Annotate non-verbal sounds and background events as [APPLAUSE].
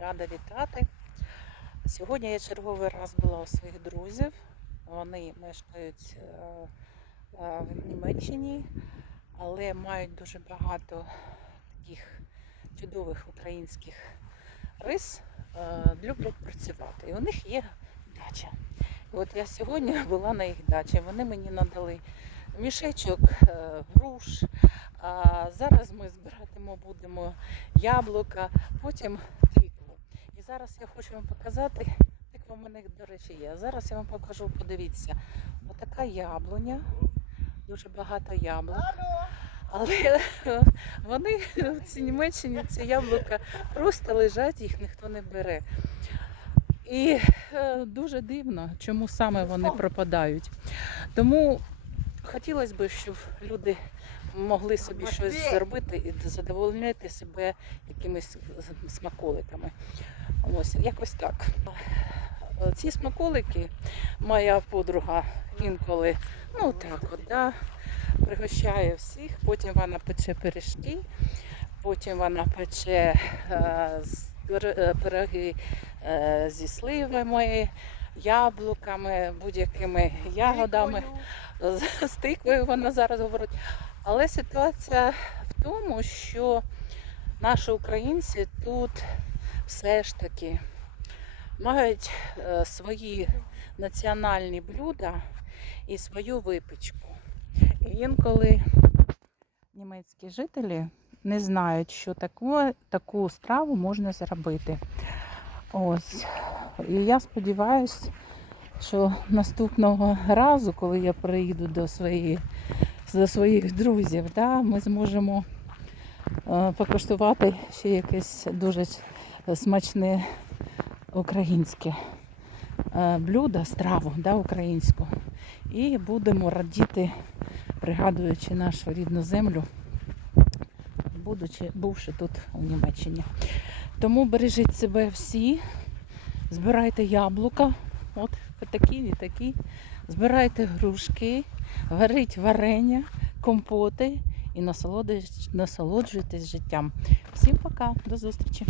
рада вітати. Сьогодні я черговий раз була у своїх друзів. Вони мешкають е, е, в Німеччині, але мають дуже багато таких чудових українських рис, е, люблять працювати. І у них є дача. І от я сьогодні [LAUGHS] була на їх дачі. Вони мені надали мішечок груш. А зараз ми збиратимо будемо яблука, потім зараз я хочу вам показати, тиква в мене, до речі, є. Зараз я вам покажу, подивіться, отака яблуня, дуже багато яблук. Але [LAUGHS] вони в цій Німеччині ці яблука просто лежать, їх ніхто не бере. І е, дуже дивно, чому саме вони пропадають. Тому хотілося б, щоб люди могли собі щось зробити і задовольнити себе якимись смаколиками. Ось якось так. Ці смаколики моя подруга інколи, ну так, от, да, пригощає всіх, потім вона пече пиріжки, потім вона пече е, е, пироги е, зі сливами, яблуками, будь-якими ягодами з- з тиквою вона зараз говорить. Але ситуація в тому, що наші українці тут все ж таки мають е, свої національні блюда і свою випічку. І інколи німецькі жителі не знають, що таку, таку страву можна зробити. Ось. І я сподіваюся, що наступного разу, коли я приїду до своєї до своїх друзів, да, ми зможемо е, покуштувати ще якесь дуже смачне українське е, блюдо, страву да, українську. І будемо радіти, пригадуючи нашу рідну землю, будучи, бувши тут у Німеччині. Тому бережіть себе всі, збирайте яблука, от такі і такі, збирайте грушки, варіть варення, компоти і насолоджуйтесь- насолоджуйтесь життям. Всім пока, до зустрічі!